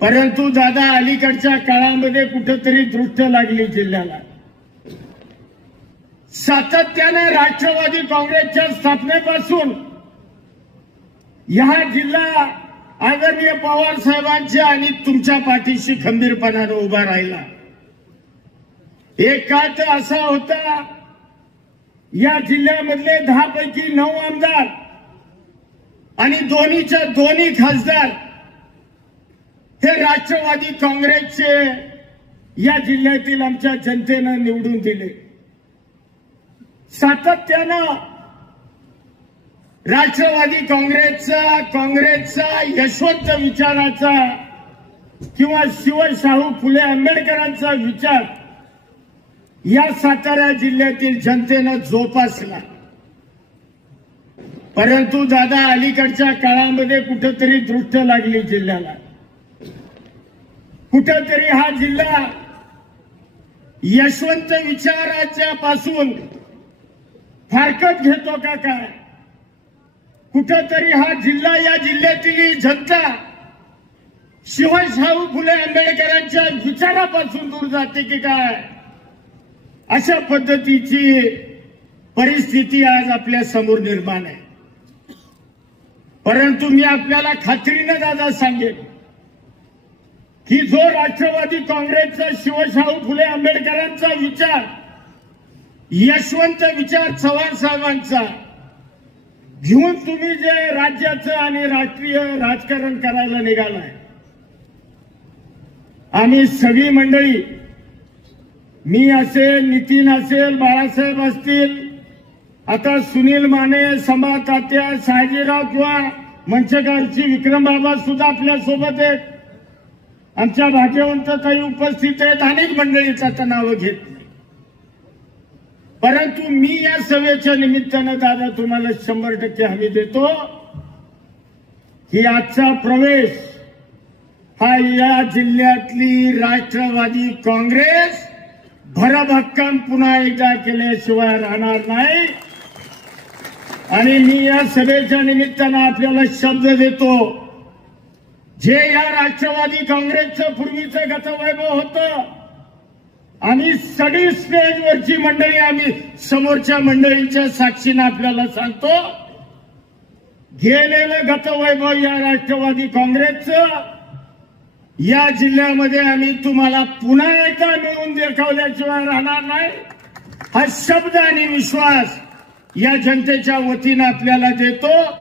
परंतु दादा अलीकडच्या काळामध्ये कुठेतरी दृष्ट लागली जिल्ह्याला। सातत्याने राष्ट्रवादी काँग्रेसच्या स्थापनेपासून हा जिल्हा आदरणीय पवार साहेबांच्या आणि तुमच्या पाठीशी खंबीरपणाने उभा राहिला। एक काळ तर असा होता, या जिल्ह्यामधले 10 पैकी 9 आमदार आणि दोन्हीच्या दोन्ही खासदार हे राष्ट्रवादी काँग्रेसचे या जिल्ह्यातील आमच्या जनतेनं निवडून दिले। सातत्यानं राष्ट्रवादी काँग्रेसचा यशवंत विचाराचा किंवा शिवशाहू फुले आंबेडकरांचा विचार या सातारा जिल्ह्यातील जनतेनं जोपासला। परंतु दादा अलीकडच्या काळामध्ये कुठेतरी दृष्ट लागली जिल्ह्याला। कुठेतरी हा जिल्हा यशवंत विचाराच्या पासून फारकत घेतो का काय? कुठेतरी हा जिल्हा, या जिल्ह्यातील जनता शिवशाहू फुले आंबेडकरांच्या विचारापासून दूर जाते की काय? अशा पद्धतीची परिस्थिती आज आपल्या समोर निर्माण आहे। परंतु मी आपल्याला खात्रीने दादा सांगेन की जो राष्ट्रवादी काँग्रेसचा शिवशाहू फुले आंबेडकरांचा विचार, यशवंत विचार चव्हाण साहेबांचा घेऊन तुम्ही जे राज्याचं आणि राष्ट्रीय राजकारण करायला निघालाय, आम्ही सगळी मंडळी, मी असेल, नितीन असेल, बाळासाहेब असतील, आता सुनील माने, संभा तात्या, शहाजीराव किंवा मंचकारची विक्रम बाबा सुद्धा आपल्या सोबत आहेत, आमच्या भाग्यवंत काही उपस्थित आहेत, अनेक मंडळीचा आता नावं घेत नाही। परंतु मी या सभेच्या निमित्तानं दादा तुम्हाला 100% हमी देतो की आजचा प्रवेश हा या जिल्ह्यातली राष्ट्रवादी काँग्रेस भरभक्कम पुन्हा एकदा केल्याशिवाय राहणार नाही। आणि मी या सभेच्या निमित्तानं आपल्याला शब्द देतो, जे या राष्ट्रवादी काँग्रेसचं पूर्वीचं गतवैभव होतं, आम्ही सगळी स्टेजवरची मंडळी, आम्ही समोरच्या मंडळीच्या साक्षीनं आपल्याला सांगतो, गेलेलं गतवैभव या राष्ट्रवादी काँग्रेसचं या जिल्ह्यामध्ये आम्ही तुम्हाला पुन्हा एकदा मिळवून दाखवल्याशिवाय राहणार नाही। हा शब्द आणि विश्वास या जनतेच्या वतीनं आपल्याला देतो।